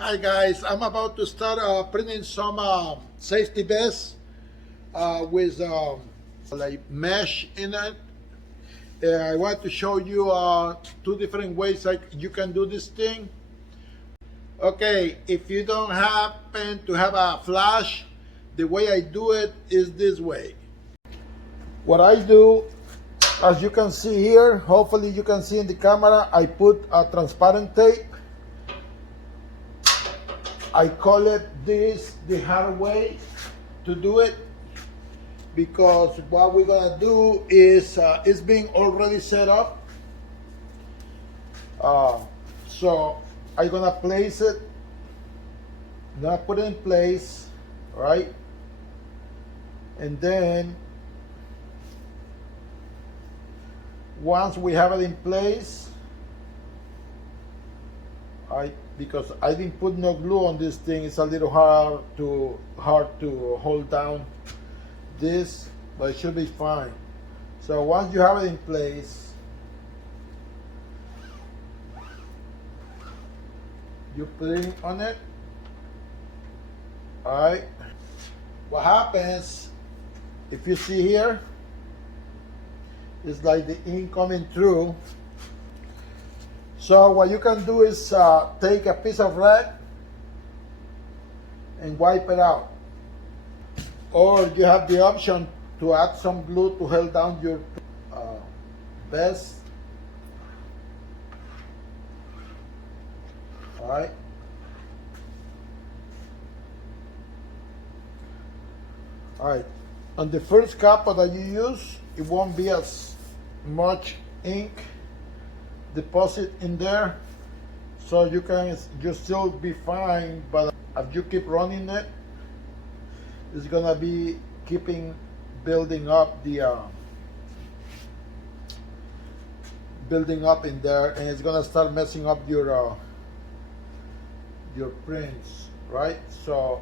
Hi guys, I'm about to start printing some safety vests with like mesh in it. I want to show you two different ways like you can do this thing. Okay, if you don't happen to have a flash, the way I do it is this way. What I do, as you can see here, hopefully you can see in the camera, I put a transparent tape. I call it this the hard way to do it because what we're gonna do is it's being already set up. So I'm gonna place it. I'm gonna put it in place, right? And then once we have it in place, because I didn't put no glue on this thing, it's a little hard to hold down this, but it should be fine. So once you have it in place, you put it on it. All right. What happens, if you see here, it's like the ink coming through. So what you can do is take a piece of rag and wipe it out. Or you have the option to add some glue to hold down your vest. All right. All right. On the first couple that you use, it won't be as much ink deposit in there, so you still be fine. But as you keep running it, it's gonna be building up in there, and it's gonna start messing up your prints, right? So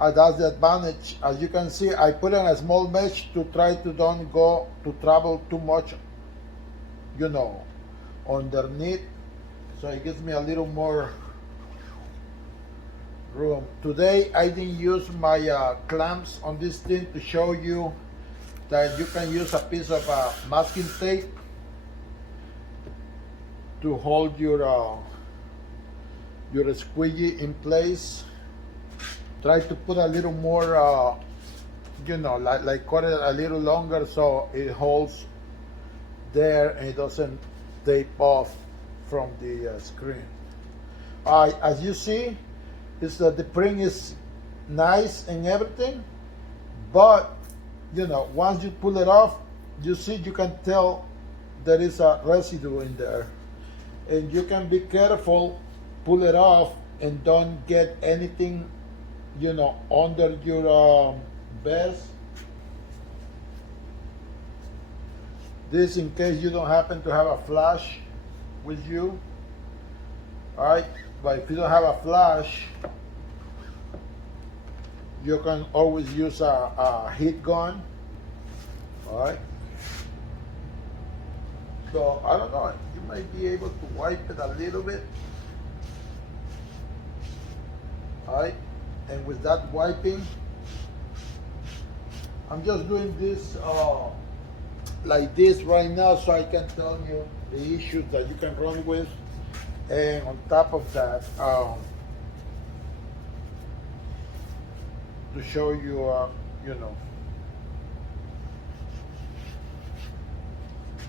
that's the advantage. As you can see, I put in a small mesh to try to don't go to travel too much, underneath. So it gives me a little more room. Today I didn't use my clamps on this thing to show you that you can use a piece of masking tape to hold your squeegee in place. Try to put a little more, like cut it a little longer so it holds there and it doesn't tape off from the screen. As you see, is that the print is nice and everything, but once you pull it off, you can tell there is a residue in there, and you can be careful, pull it off and don't get anything under your vest. This in case you don't happen to have a flash with you. All right, but if you don't have a flash, you can always use a heat gun. All right. So I don't know, you might be able to wipe it a little bit. All right. And with that wiping, I'm just doing this like this right now so I can tell you the issues that you can run with. And on top of that, to show you,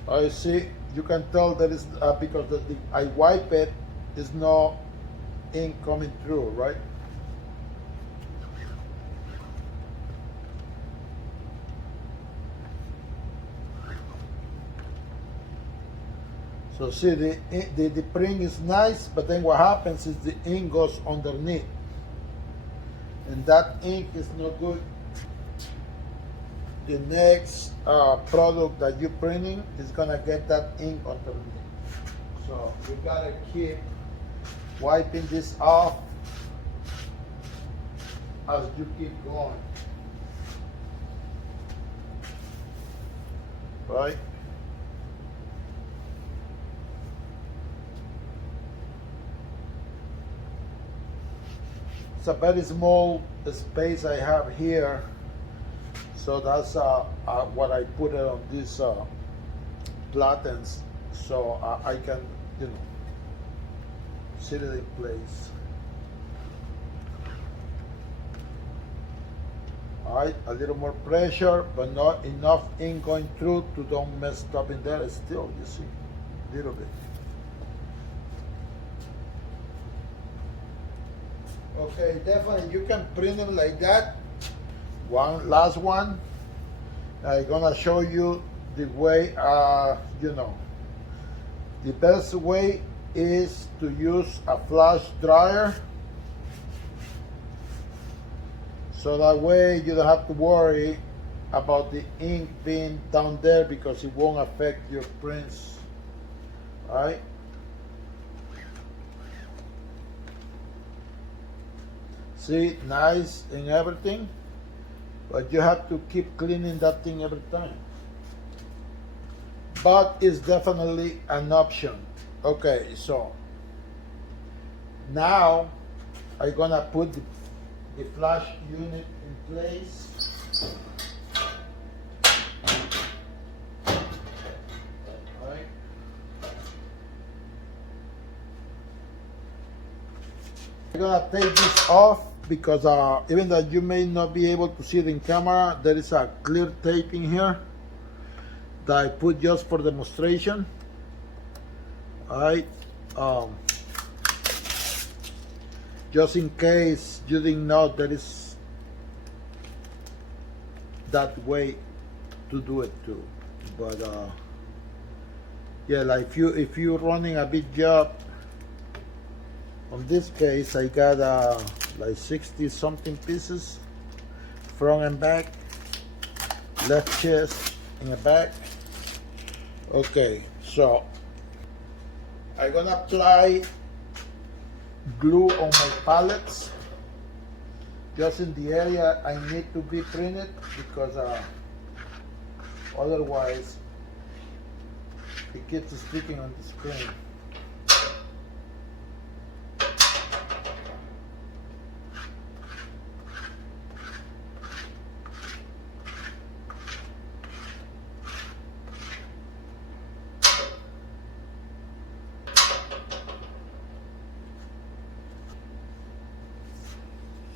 I see, you can tell that is because I wipe it, there's no ink coming through, right? So see, the print is nice, but then what happens is the ink goes underneath, and that ink is no good. The next product that you're printing is gonna get that ink underneath. So you gotta keep wiping this off as you keep going, right? it's a very small space I have here, so that's what I put it on these platens, so I can, you know, sit it in place. All right, a little more pressure, but not enough ink going through to don't mess up in there. Still, you see, a little bit. Okay, definitely you can print them like that. One last one. I'm gonna show you the way. You know, the best way is to use a flash dryer. So that way you don't have to worry about the ink being down there because it won't affect your prints. All right. See, nice and everything, but you have to keep cleaning that thing every time. But it's definitely an option. Okay, so now I'm gonna put the flash unit in place. All right. I'm gonna take this off because even though you may not be able to see it in camera, there is a clear tape in here that I put just for demonstration. All right. Just in case you didn't know, there is that way to do it too. But yeah, like if you're running a big job, on this case I got like 60 something pieces, front and back, left chest and the back. Okay, so I'm gonna apply glue on my palettes just in the area I need to be printed, because otherwise it keeps sticking on the screen.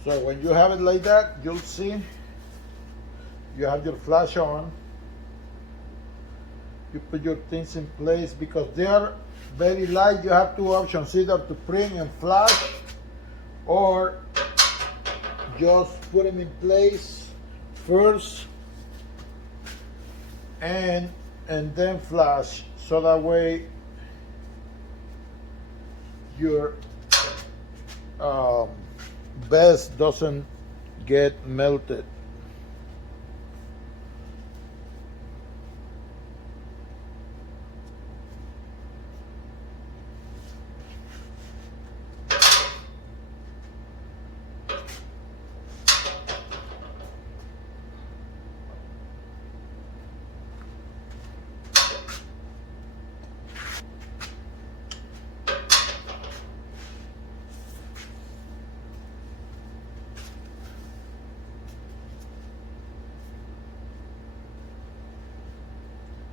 So when you have it like that, you'll see you have your flash on. You put your things in place because they are very light. You have two options, either to print and flash, or just put them in place first and then flash, so that way your vest doesn't get melted.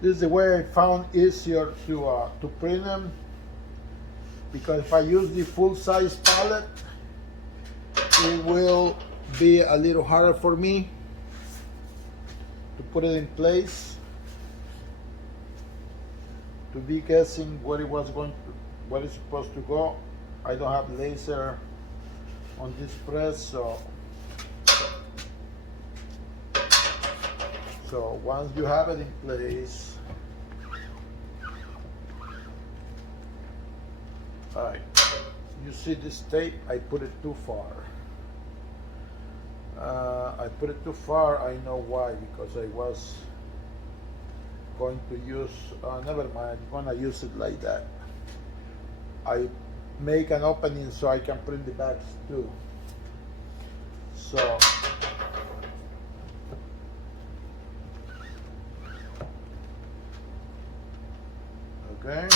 This is the way I found easier to print them, because if I use the full size palette, it will be a little harder for me to put it in place, to be guessing where it was going to, where it's supposed to go. I don't have laser on this press, so once you have it in place, all right, you see this tape, I put it too far. I put it too far, I know why, because I was going to use, never mind, I'm gonna use it like that. I make an opening so I can print the backs too. So okay.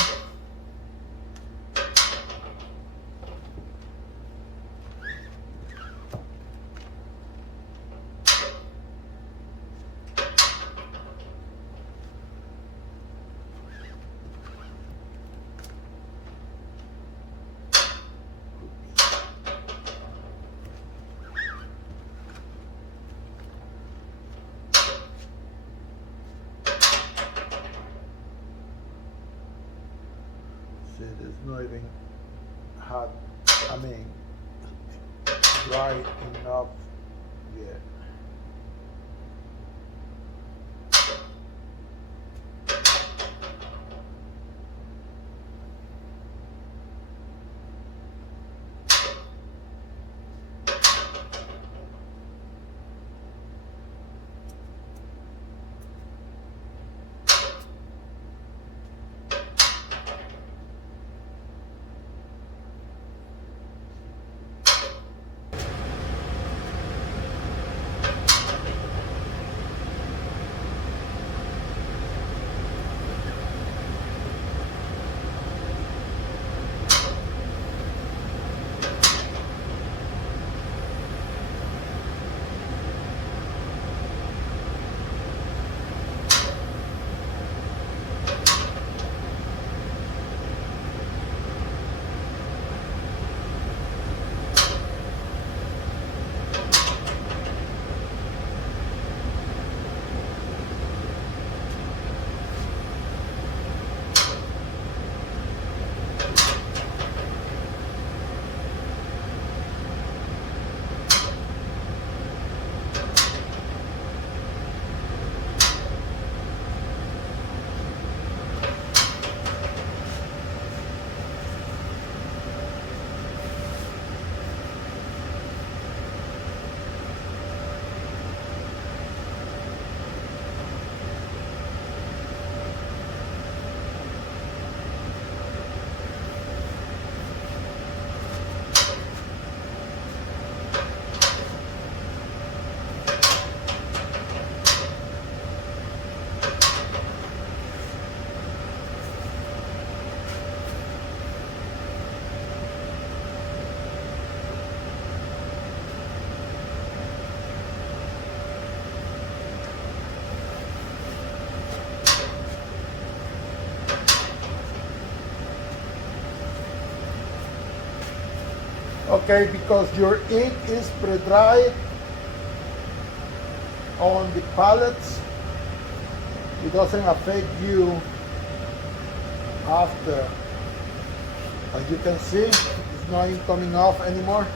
See, it's not even hot. I mean, dry enough yet. Okay, because your ink is pre-dried on the pallets, it doesn't affect you after. As you can see, it's not ink coming off anymore.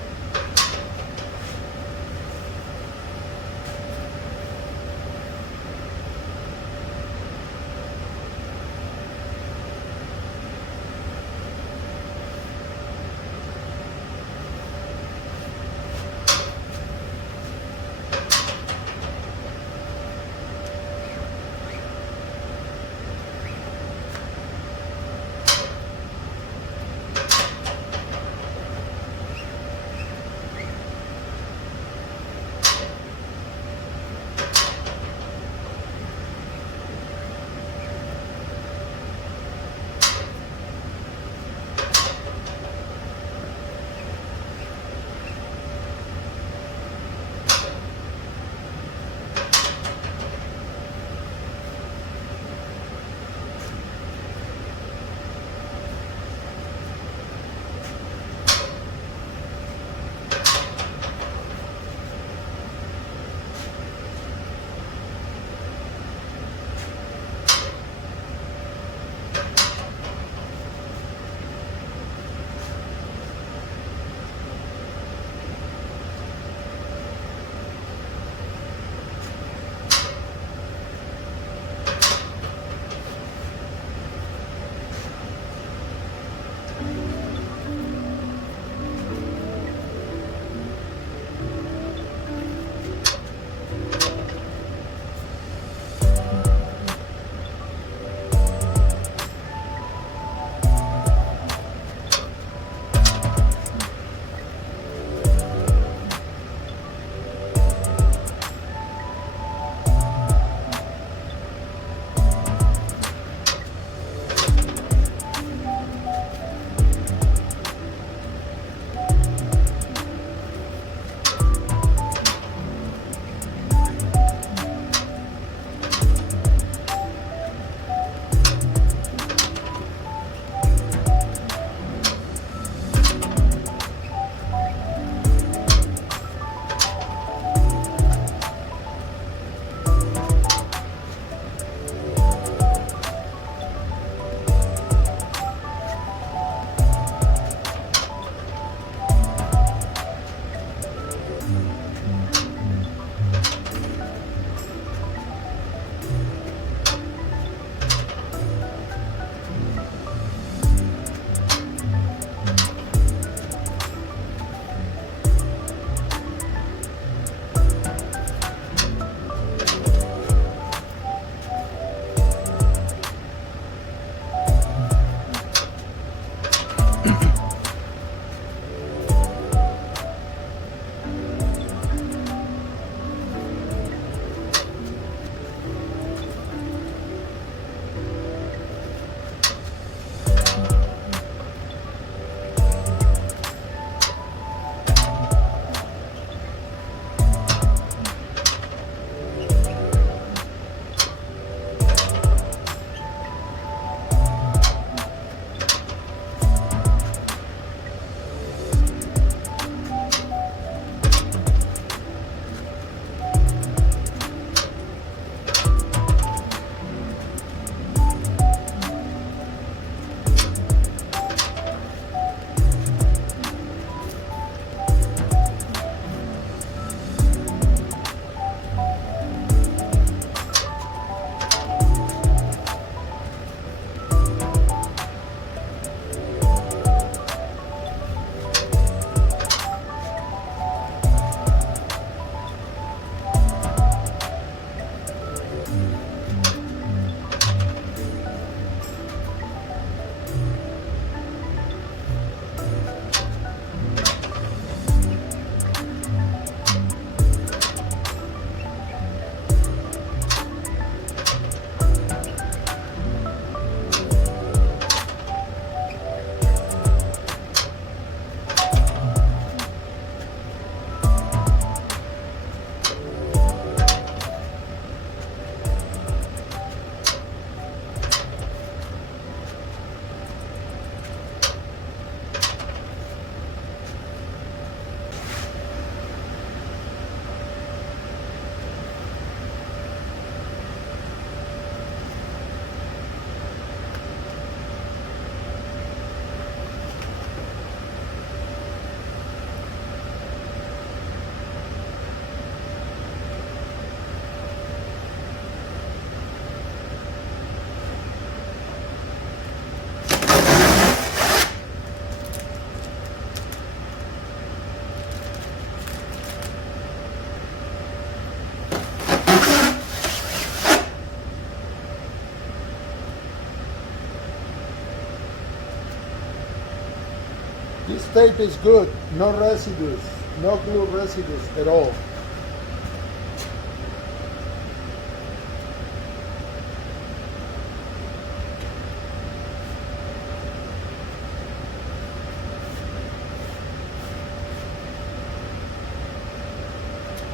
This tape is good, no residues, no glue residues at all.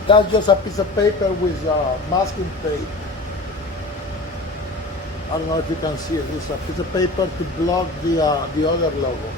That's just a piece of paper with masking tape. I don't know if you can see it. It's a piece of paper to block the other logo.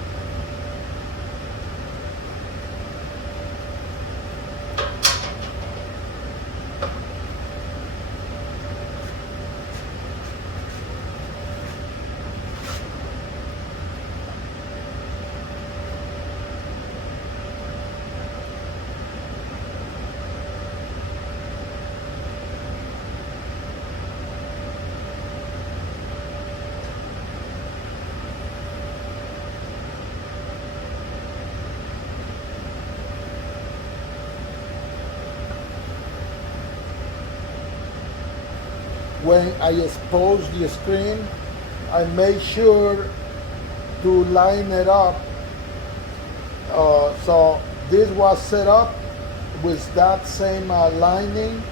When I expose the screen, I make sure to line it up. So this was set up with that same lining,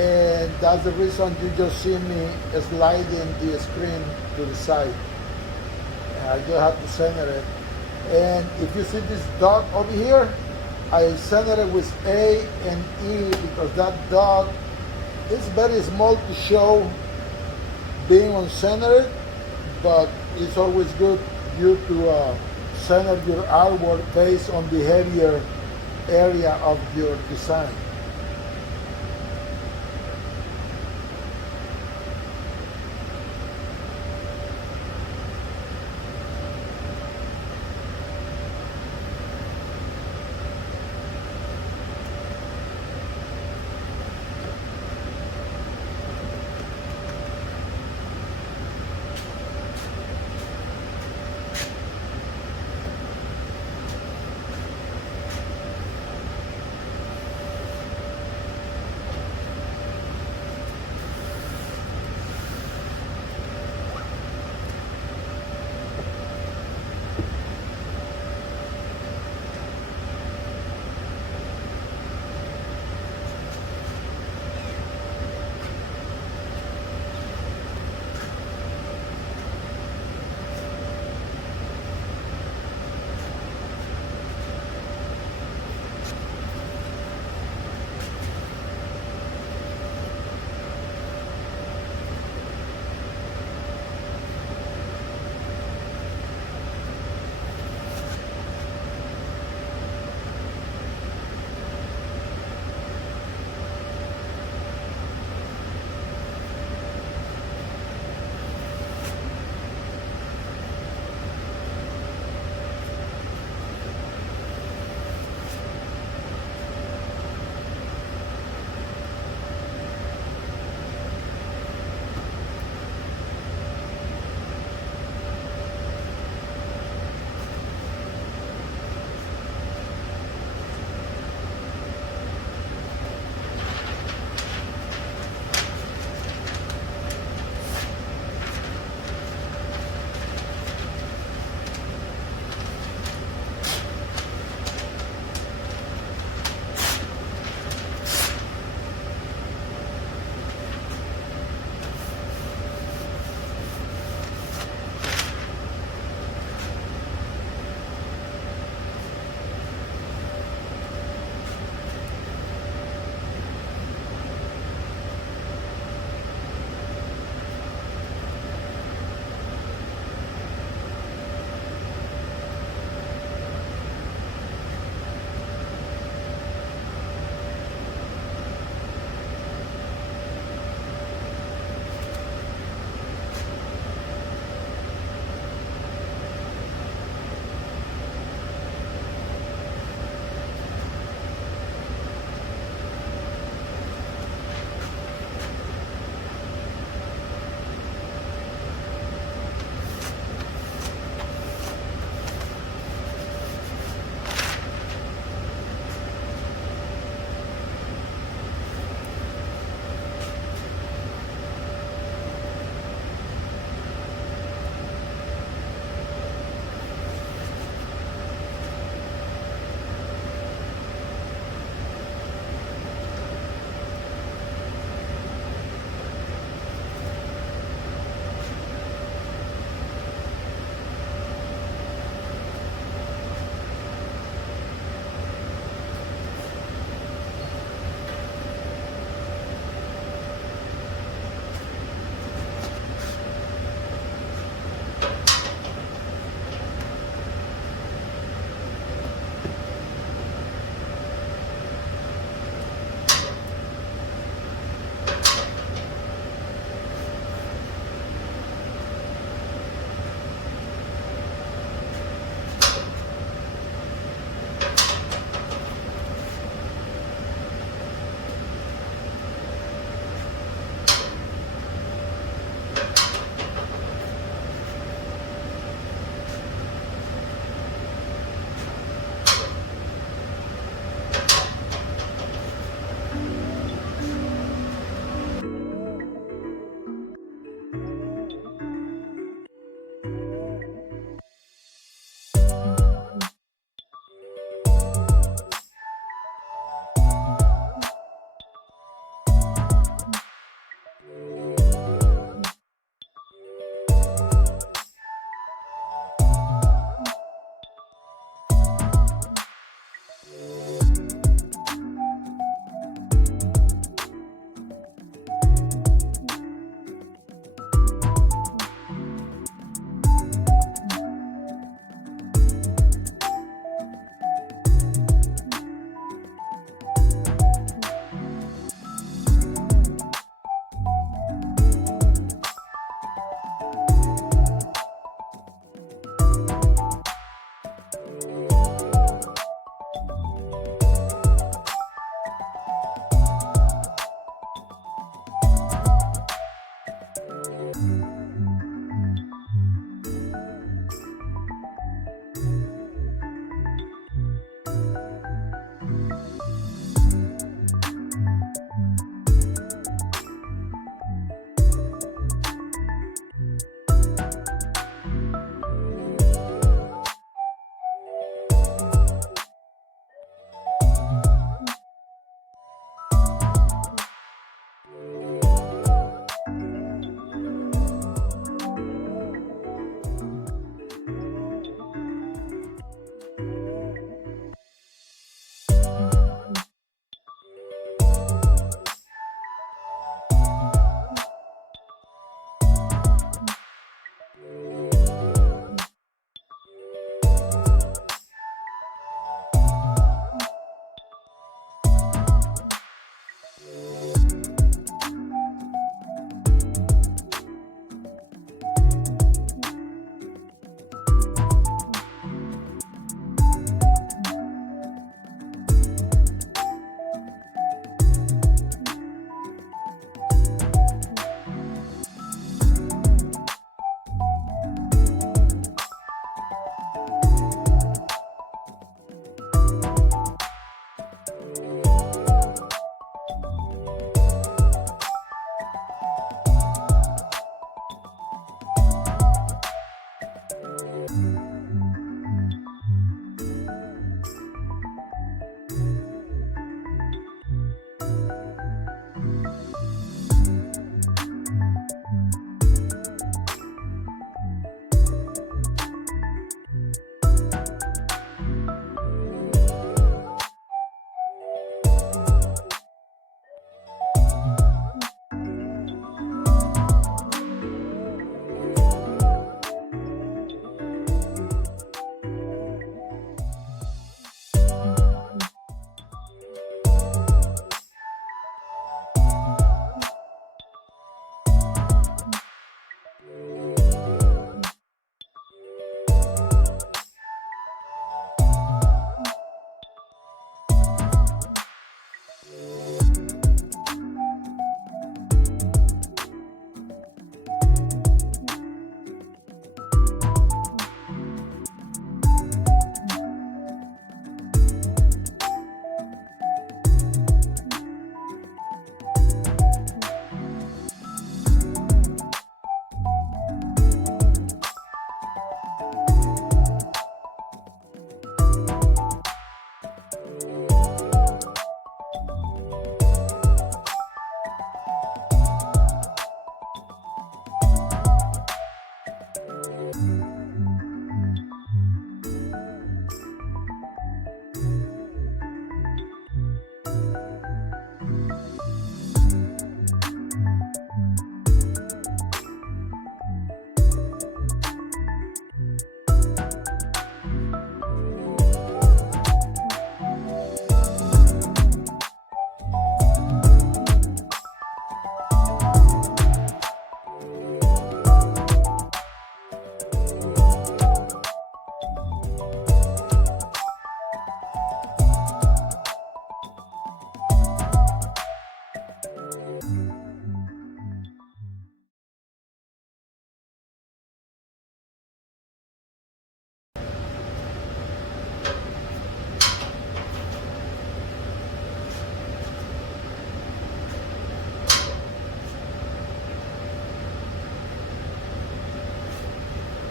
and that's the reason you just see me sliding the screen to the side. I just have to center it. And if you see this dot over here, I center it with A and E because that dot is very small to show being uncentered, but it's always good you to center your artwork based on the heavier area of your design.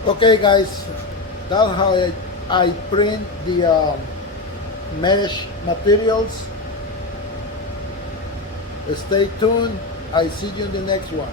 Okay, guys, that's how I print the mesh materials. Stay tuned. I see you in the next one.